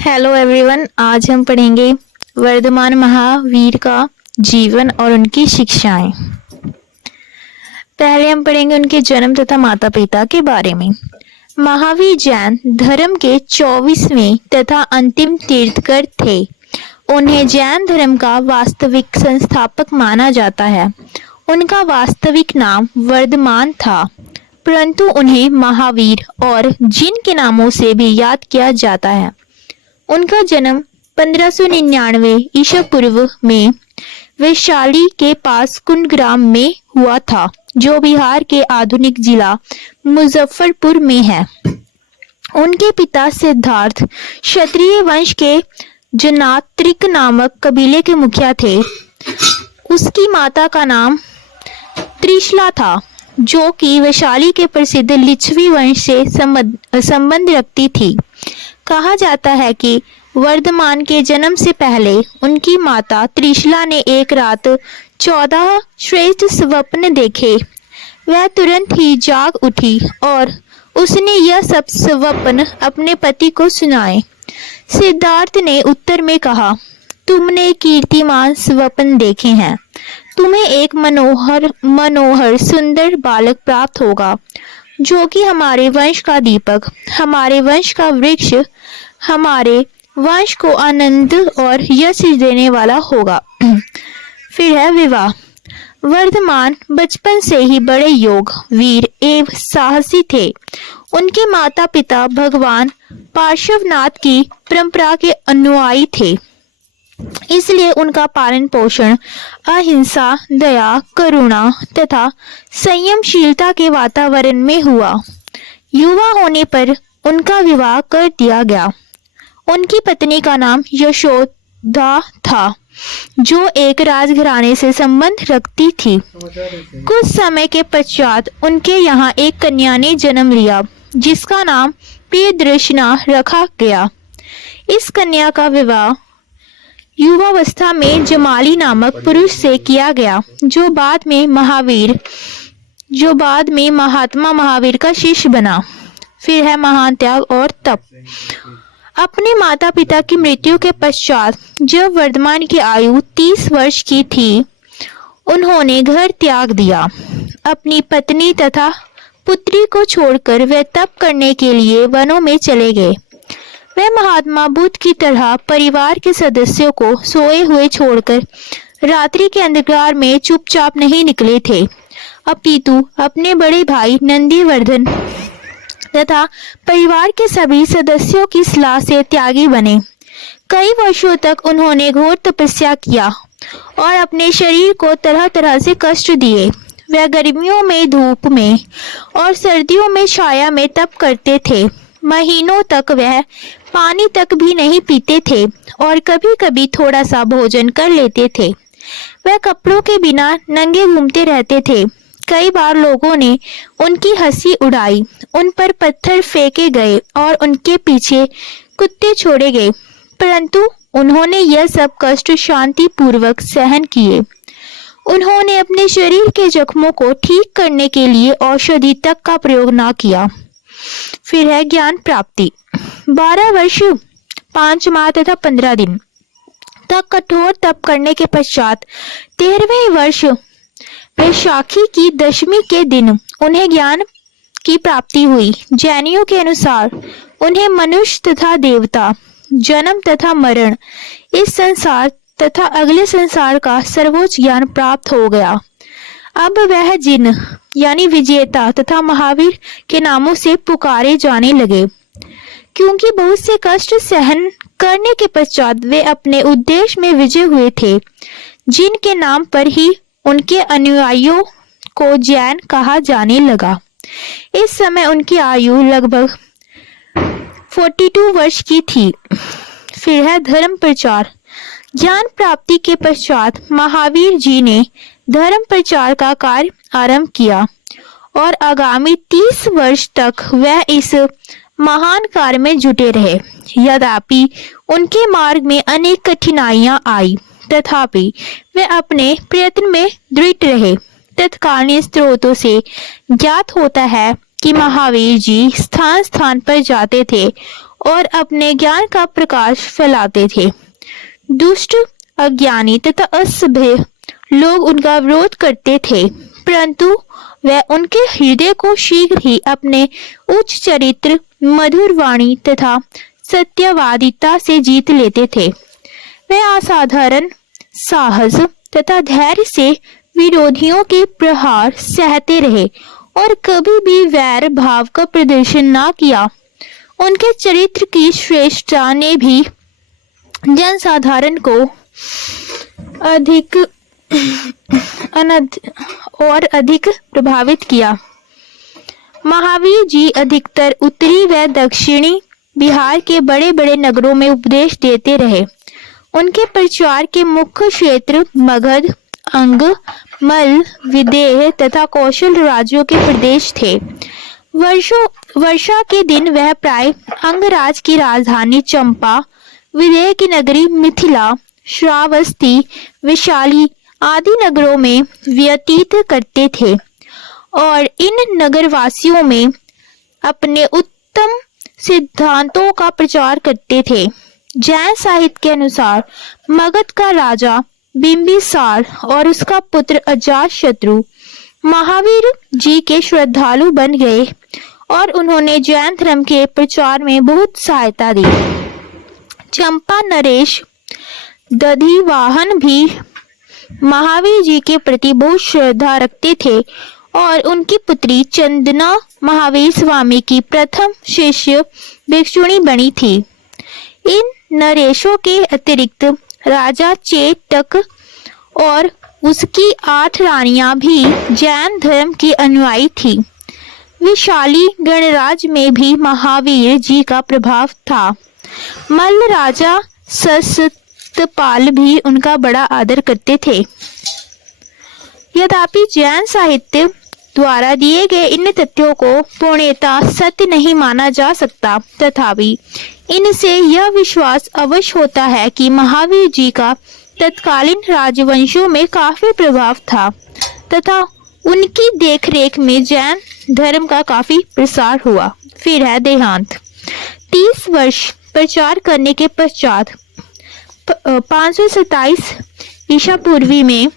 Hello everyone, आज हम पढ़ेंगे वर्धमान महावीर का जीवन और उनकी शिक्षाएं। पहले हम पढ़ेंगे उनके जन्म तथा माता पिता के बारे में। महावीर जैन धर्म के 24वें तथा अंतिम तीर्थकर थे। उन्हें जैन धर्म का वास्तविक संस्थापक माना जाता है। उनका वास्तविक नाम वर्धमान था, परंतु उन्हें महावीर और जिन के नामों से भी याद किया जाता है। उनका जन्म 1599 ईसा पूर्व में वैशाली के पास कुंडग्राम में हुआ था, जो बिहार के आधुनिक जिला मुजफ्फरपुर में है। उनके पिता सिद्धार्थ क्षत्रिय वंश के जनात्रिक नामक कबीले के मुखिया थे। उसकी माता का नाम त्रिशला था, जो कि वैशाली के प्रसिद्ध लिच्छवी वंश से संबंध रखती थी। कहा जाता है कि वर्धमान के जन्म से पहले उनकी माता त्रिशला ने एक रात 14 श्रेष्ठ स्वप्न देखे। वह तुरंत ही जाग उठी और उसने यह सब स्वप्न अपने पति को सुनाए। सिद्धार्थ ने उत्तर में कहा, तुमने कीर्तिमान स्वप्न देखे हैं। तुम्हें एक मनोहर सुंदर बालक प्राप्त होगा, जो कि हमारे वंश का दीपक, हमारे वंश का वृक्ष, हमारे वंश को आनंद और यश देने वाला होगा। फिर है विवाह। वर्धमान बचपन से ही बड़े योग, वीर एवं साहसी थे। उनके माता पिता भगवान पार्श्वनाथ की परंपरा के अनुयायी थे, इसलिए उनका पालन पोषण अहिंसा, दया, करुणा तथा संयमशीलता के वातावरण में हुआ। युवा होने पर उनका विवाह कर दिया गया। उनकी पत्नी का नाम यशोदा था, जो एक राजघराने से संबंध रखती थी। कुछ समय के पश्चात उनके यहाँ एक कन्या ने जन्म लिया, जिसका नाम प्रियदर्शना रखा गया। इस कन्या का विवाह युवावस्था में जमाली नामक पुरुष से किया गया, जो बाद में महात्मा महावीर का शिष्य बना। फिर है महान त्याग और तप। अपने माता पिता की मृत्यु के पश्चात जब वर्धमान की आयु 30 वर्ष की थी, उन्होंने घर त्याग दिया। अपनी पत्नी तथा पुत्री को छोड़कर वे तप करने के लिए वनों में चले गए। वे महात्मा बुद्ध की तरह परिवार के सदस्यों को सोए हुए छोड़कर रात्रि के अंधकार में चुपचाप नहीं निकले थे, अपितु अपने बड़े भाई नंदीवर्धन तथा परिवार के सभी सदस्यों की सलाह से त्यागी बने। कई वर्षों तक उन्होंने घोर तपस्या किया और अपने शरीर को तरह तरह से कष्ट दिए। वह गर्मियों में धूप में और सर्दियों में छाया में तप करते थे। महीनों तक वह पानी तक भी नहीं पीते थे और कभी कभी थोड़ा सा भोजन कर लेते थे। वह कपड़ों के बिना नंगे घूमते रहते थे। कई बार लोगों ने उनकी हंसी उड़ाई, उन पर पत्थर फेंके गए और उनके पीछे कुत्ते छोड़े गए, परंतु उन्होंने यह सब कष्ट शांति पूर्वक सहन किए। उन्होंने अपने शरीर के जख्मों को ठीक करने के लिए औषधि तक का प्रयोग न किया। फिर है ज्ञान प्राप्ति। 12 वर्ष 5 माह तथा 15 दिन तक कठोर तप करने के पश्चात 13वें वर्ष वैशाखी की दशमी के दिन उन्हें ज्ञान की प्राप्ति हुई। जैनियों के अनुसार उन्हें मनुष्य तथा देवता, जन्म तथा मरण, इस संसार तथा अगले संसार का सर्वोच्च ज्ञान प्राप्त हो गया। अब वह जिन यानी विजेता तथा महावीर के नामों से पुकारे जाने लगे, क्योंकि बहुत से कष्ट सहन करने के पश्चात वे अपने उद्देश्य में विजय हुए थे, जिनके नाम पर ही उनके अनुयायियों को जैन कहा जाने लगा। इस समय उनकी आयु लगभग 42 वर्ष की थी। फिर है धर्म प्रचार। ज्ञान प्राप्ति के पश्चात महावीर जी ने धर्म प्रचार का कार्य आरंभ किया और आगामी 30 वर्ष तक वह इस महान कार्य में जुटे रहे। यद्यपि उनके मार्ग में अनेक कठिनाइयां आई, तथापि वे अपने प्रयत्न में दृढ़ रहे। तत्कालीन स्रोतों से ज्ञात होता है कि महावीर जी स्थान स्थान पर जाते थे और अपने ज्ञान का प्रकाश फैलाते थे। दुष्ट, अज्ञानी तथा असभ्य लोग उनका विरोध करते थे, परंतु वह उनके हृदय को शीघ्र ही अपने उच्च चरित्र, मधुर वाणी तथा सत्यवादिता से जीत लेते थे। वे असाधारण साहस तथा धैर्य से विरोधियों के प्रहार सहते रहे और कभी भी वैर भाव का प्रदर्शन न किया। उनके चरित्र की श्रेष्ठता ने भी जनसाधारण को अधिक प्रभावित किया। महावीर जी अधिकतर उत्तरी व दक्षिणी बिहार के बड़े बड़े नगरों में उपदेश देते रहे। उनके प्रचार के मुख्य क्षेत्र मगध, अंग, मल, विदेह तथा कौशल राज्यों के प्रदेश थे। वर्षा के दिन वह प्राय अंगराज की राजधानी चंपा, विदेह की नगरी मिथिला, श्रावस्ती, विशाली आदि नगरों में व्यतीत करते थे और इन नगरवासियों में अपने उत्तम सिद्धांतों का प्रचार करते थे। जैन साहित्य के अनुसार मगध का राजा बिंबिसार और उसका पुत्र अजातशत्रु महावीर जी के श्रद्धालु बन गए और उन्होंने जैन धर्म के प्रचार में बहुत सहायता दी। चंपा नरेश दधिवाहन भी महावीर जी के प्रति बहुत श्रद्धा रखते थे और उनकी पुत्री चंदना महावीर स्वामी की प्रथम शिष्य भिक्षुणी बनी थी। इन नरेशों के अतिरिक्त राजा चेतक और उसकी 8 रानियां भी जैन धर्म की अनुयायी थी। विशाली गणराज्य में भी महावीर जी का प्रभाव था। मल्ल राजा सस्तपाल भी उनका बड़ा आदर करते थे। यद्यपि जैन साहित्य द्वारा दिए गए इन तथ्यों को पूर्णतः सत्य नहीं माना जा सकता, तथापि इनसे यह विश्वास अवश्य होता है कि महावीर जी का तत्कालीन राजवंशों में काफी प्रभाव था तथा उनकी देखरेख में जैन धर्म का काफी प्रसार हुआ। फिर है देहांत। 30 वर्ष प्रचार करने के पश्चात 527 ईसा पूर्वी में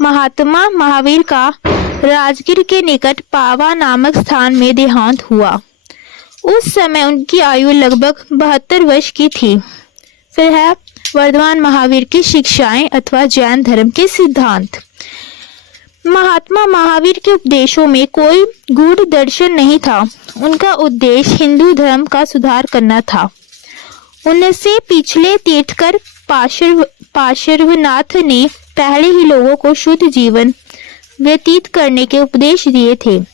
महात्मा महावीर का राजगीर के निकट पावा नामक स्थान में देहांत हुआ। उस समय उनकी आयु लगभग 72 वर्ष की थी। फिर है वर्धमान महावीर की शिक्षाएं अथवा जैन धर्म के सिद्धांत। महात्मा महावीर के उपदेशों में कोई गूढ़ दर्शन नहीं था। उनका उद्देश्य हिंदू धर्म का सुधार करना था। उनसे पिछले तीर्थकर पार्श्वनाथ ने पहले ही लोगों को शुद्ध जीवन व्यतीत करने के उपदेश दिए थे।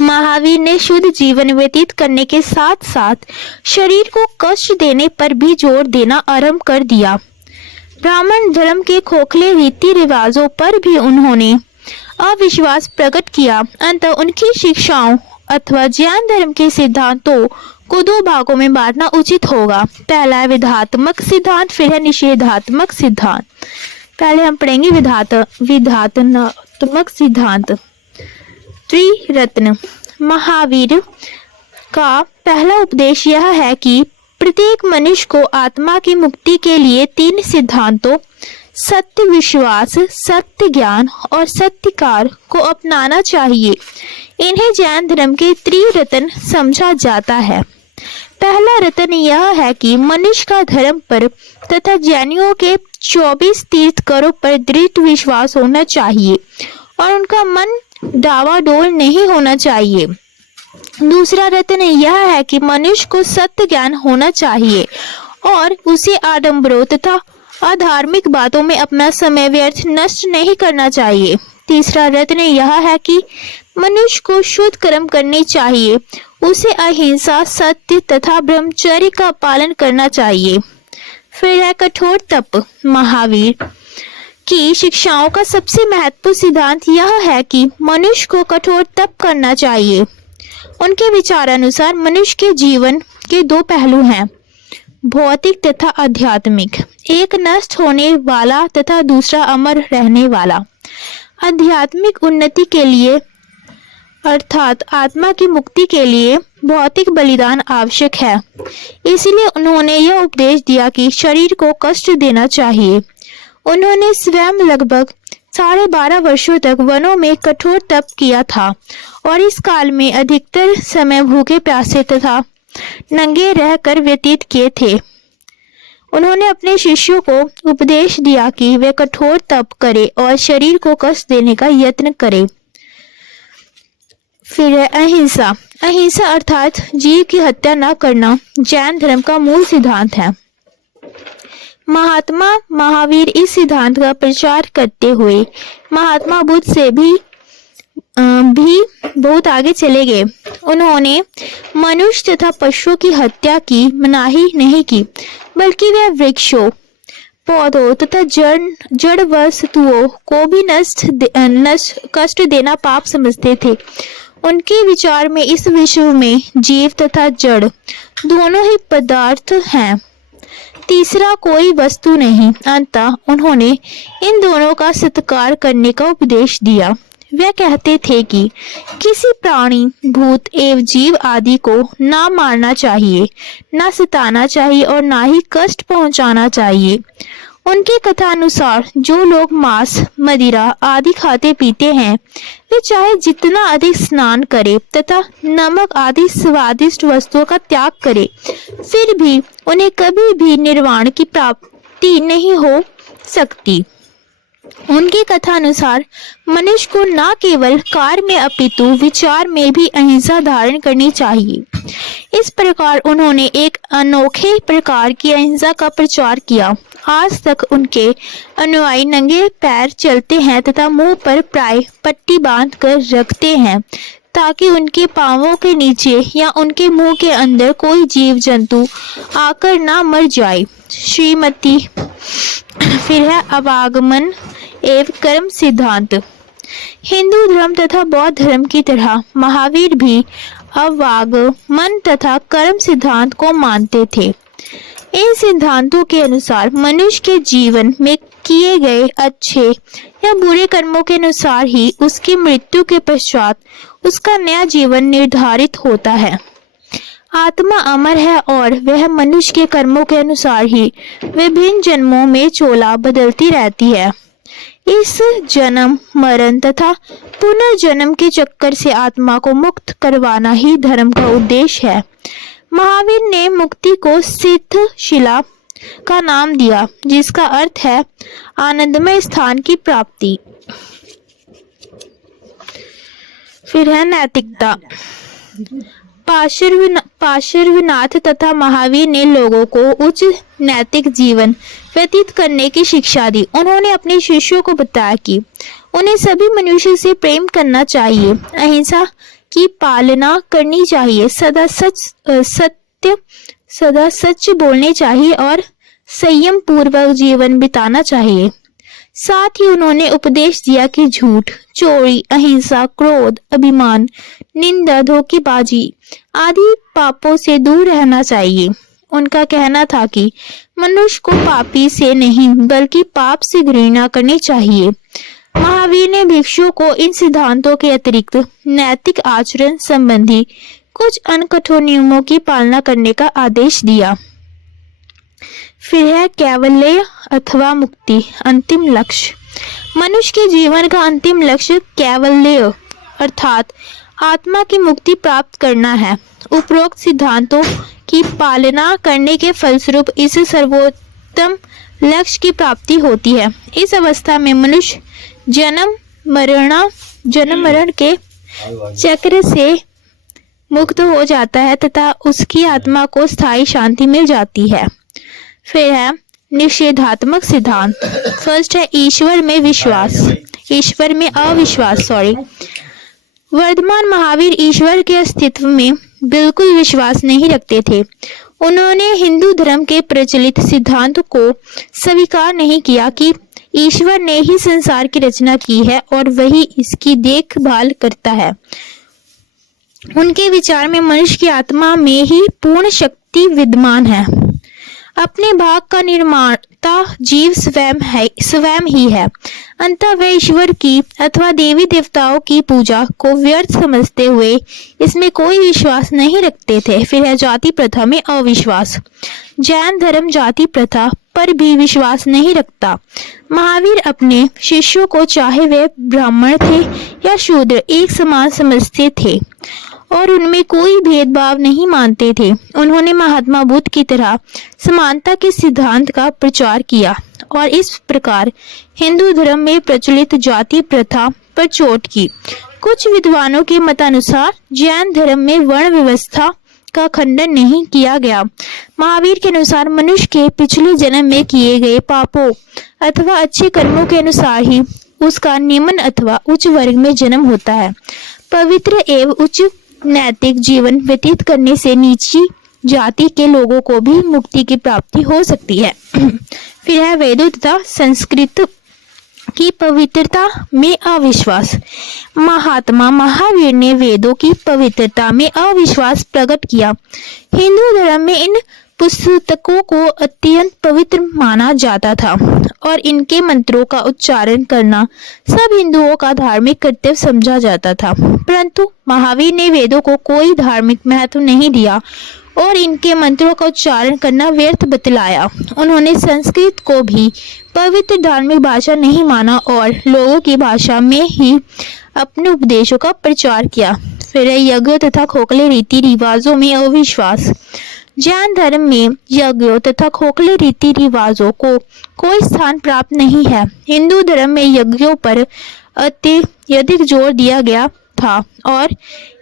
महावीर ने शुद्ध जीवन व्यतीत करने के साथ साथ शरीर को कष्ट देने पर भी जोर देना आरंभ कर दिया। ब्राह्मण धर्म के खोखले रीति रिवाजों पर भी उन्होंने अविश्वास प्रकट किया। अंततः उनकी शिक्षाओं अथवा जैन धर्म के सिद्धांतों को 2 भागों में बांटना उचित होगा। पहला है विधात्मक सिद्धांत, फिर है निषेधात्मक सिद्धांत। पहले हम पढ़ेंगे विधात्मक सिद्धांत। त्रिरत्न। महावीर का पहला उपदेश यह है कि प्रत्येक मनुष्य को आत्मा की मुक्ति के लिए 3 सिद्धांतों सत्य विश्वास, सत्य ज्ञान और सत्यकार को अपनाना चाहिए। इन्हें जैन धर्म के त्रिरत्न समझा जाता है। पहला रत्न यह है कि मनुष्य का धर्म पर तथा जैनियों के 24 तीर्थंकरों पर दृढ़ विश्वास होना चाहिए और उनका मन डावाडोल नहीं होना चाहिए। दूसरा रत्न यह है कि मनुष्य को सत्य ज्ञान होना चाहिए और उसे आडंबरों तथा अधार्मिक बातों में अपना समय व्यर्थ नष्ट नहीं करना चाहिए। तीसरा रत्न यह है कि मनुष्य को शुद्ध कर्म करने चाहिए, उसे अहिंसा, सत्य तथा ब्रह्मचर्य का पालन करना चाहिए। फिर है कठोर तप। महावीर की शिक्षाओं का सबसे महत्वपूर्ण सिद्धांत यह है कि मनुष्य को कठोर तप करना चाहिए। उनके विचार अनुसार मनुष्य के जीवन के 2 पहलू हैं, भौतिक तथा आध्यात्मिक। एक नष्ट होने वाला तथा दूसरा अमर रहने वाला। आध्यात्मिक उन्नति के लिए अर्थात आत्मा की मुक्ति के लिए भौतिक बलिदान आवश्यक है। इसलिए उन्होंने यह उपदेश दिया कि शरीर को कष्ट देना चाहिए। उन्होंने स्वयं लगभग 12.5 वर्षों तक वनों में कठोर तप किया था और इस काल में अधिकतर समय भूखे प्यासे तथा नंगे रहकर व्यतीत किए थे। उन्होंने अपने शिष्यों को उपदेश दिया कि वे कठोर तप करें और शरीर को कष्ट देने का यत्न करें। फिर है अहिंसा। अहिंसा अर्थात जीव की हत्या न करना जैन धर्म का मूल सिद्धांत है। महात्मा महावीर इस सिद्धांत का प्रचार करते हुए महात्मा बुद्ध से भी बहुत आगे चले गए। उन्होंने मनुष्य तथा पशुओं की हत्या की मनाही नहीं की, बल्कि वे वृक्षों, पौधों तथा जड़ वस्तुओं को भी कष्ट देना पाप समझते थे। उनके विचार में इस विश्व में जीव तथा जड़ दोनों ही पदार्थ हैं, तीसरा कोई वस्तु नहीं। अंततः उन्होंने इन दोनों का सत्कार करने का उपदेश दिया। वे कहते थे कि किसी प्राणी, भूत एवं जीव आदि को ना मारना चाहिए, ना सताना चाहिए और ना ही कष्ट पहुंचाना चाहिए। उनकी कथा अनुसार जो लोग मांस, मदिरा आदि खाते पीते हैं, वे चाहे जितना अधिक स्नान करें तथा नमक आदि स्वादिष्ट वस्तुओं का त्याग करें, फिर भी उन्हें कभी भी निर्वाण की प्राप्ति नहीं हो सकती। उनकी कथा अनुसार मनुष्य को न केवल कार्य में अपितु विचार में भी अहिंसा धारण करनी चाहिए। इस प्रकार उन्होंने एक अनोखे प्रकार की अहिंसा का प्रचार किया। आज तक उनके अनुयायी नंगे पैर चलते हैं तथा मुंह पर प्राय पट्टी बांध कर रखते हैं ताकि उनके पांवों के नीचे या उनके मुंह के अंदर कोई जीव जंतु आकर ना मर जाए। श्रीमती फिर है अवागमन एवं कर्म सिद्धांत। हिंदू धर्म तथा बौद्ध धर्म की तरह महावीर भी अवागमन तथा कर्म सिद्धांत को मानते थे। इन सिद्धांतों के अनुसार मनुष्य के जीवन में किए गए अच्छे या बुरे कर्मों के अनुसार ही उसकी मृत्यु के पश्चात उसका नया जीवन निर्धारित होता है। आत्मा अमर है और वह मनुष्य के कर्मों के अनुसार ही विभिन्न जन्मों में चोला बदलती रहती है। इस जन्म, मरण तथा पुनर्जन्म के चक्कर से आत्मा को मुक्त करवाना ही धर्म का उद्देश्य है। महावीर ने मुक्ति को सिद्ध शिला का नाम दिया, जिसका अर्थ है आनंदमय स्थान की प्राप्ति। फिर है नैतिकता। पार्श्वनाथ तथा महावीर ने लोगों को उच्च नैतिक जीवन व्यतीत करने की शिक्षा दी। उन्होंने अपने शिष्यों को बताया कि उन्हें सभी मनुष्य से प्रेम करना चाहिए, अहिंसा की पालना करनी चाहिए, सदा सच बोलने चाहिए और संयम पूर्वक जीवन बिताना चाहिए। साथ ही उन्होंने उपदेश दिया कि झूठ, चोरी, अहिंसा, क्रोध, अभिमान, निंदा, धोखेबाजी आदि पापों से दूर रहना चाहिए। उनका कहना था कि मनुष्य को पापी से नहीं बल्कि पाप से घृणा करनी चाहिए। महावीर ने भिक्षुओं को इन सिद्धांतों के अतिरिक्त नैतिक आचरण संबंधी कुछ अनकठोर नियमों की पालना करने का आदेश दिया। फिर है कैवल्य अथवा मुक्ति, अंतिम लक्ष्य। मनुष्य के जीवन का अंतिम लक्ष्य कैवल्य अर्थात आत्मा की मुक्ति प्राप्त करना है। उपरोक्त सिद्धांतों की पालना करने के फलस्वरूप इस सर्वोत्तम लक्ष्य की प्राप्ति होती है। इस अवस्था में मनुष्य जन्म मरण के चक्र से मुक्त हो जाता है तथा उसकी आत्मा को स्थायी शांति मिल जाती है। फिर है निषेधात्मक सिद्धांत। फर्स्ट है ईश्वर में अविश्वास। वर्धमान महावीर ईश्वर के अस्तित्व में बिल्कुल विश्वास नहीं रखते थे। उन्होंने हिंदू धर्म के प्रचलित सिद्धांत को स्वीकार नहीं किया कि ईश्वर ने ही संसार की रचना की है और वही इसकी देखभाल करता है। उनके विचार में मनुष्य की आत्मा में ही पूर्ण शक्ति विद्यमान है। अपने भाग का निर्माता जीव स्वयं ही है। अंततः वे ईश्वर की अथवा देवी देवताओं की पूजा को व्यर्थ समझते हुए इसमें कोई विश्वास नहीं रखते थे। फिर है जाति प्रथा में अविश्वास। जैन धर्म जाति प्रथा पर भी विश्वास नहीं रखता। महावीर अपने शिष्यों को चाहे वे ब्राह्मण थे या शूद्र एक समान समझते थे और उनमें कोई भेदभाव नहीं मानते थे। उन्होंने महात्मा बुद्ध की तरह समानता के सिद्धांत का प्रचार किया और इस प्रकार हिंदू धर्म में प्रचलित जाति प्रथा पर चोट की। कुछ विद्वानों के मतानुसार जैन धर्म में वर्ण व्यवस्था का खंडन नहीं किया गया। महावीर के अनुसार मनुष्य के पिछले जन्म में किए गए पापों अथवा अच्छे कर्मों के अनुसार ही उसका निम्न अथवा उच्च वर्ग में जन्म होता है। पवित्र एवं उच्च नैतिक जीवन व्यतीत करने से नीची जाति के लोगों को भी मुक्ति की प्राप्ति हो सकती है। फिर है वेदों तथा संस्कृत की पवित्रता में अविश्वास। महात्मा महावीर ने वेदों की पवित्रता में अविश्वास प्रकट किया। हिंदू धर्म में इन पुस्तकों को अत्यंत पवित्र माना जाता था और इनके मंत्रों का उच्चारण करना सब हिंदुओं का धार्मिक कर्तव्य समझा जाता था। परंतु महावीर ने वेदों को कोई धार्मिक महत्व नहीं दिया और इनके मंत्रों का उच्चारण करना व्यर्थ बतलाया। उन्होंने संस्कृत को भी पवित्र धार्मिक भाषा नहीं माना और लोगों की भाषा में ही अपने उपदेशों का प्रचार किया। फिर यज्ञ तथा खोखले रीति रिवाजों में अविश्वास। जैन धर्म में यज्ञों तथा खोखले रीति रिवाजों को कोई स्थान प्राप्त नहीं है। हिंदू धर्म में यज्ञों पर अत्यधिक जोर दिया गया था और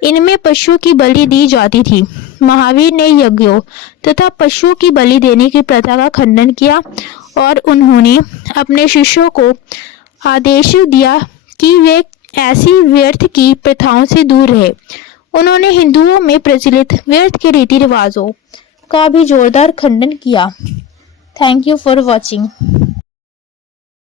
इनमें पशुओं की बलि दी जाती थी। महावीर ने यज्ञों तथा पशुओं की बलि देने की प्रथा का खंडन किया और उन्होंने अपने शिष्यों को आदेश दिया कि वे ऐसी व्यर्थ की प्रथाओं से दूर रहे। उन्होंने हिंदुओं में प्रचलित व्यर्थ के रीति रिवाजों का भी जोरदार खंडन किया। Thank you for watching.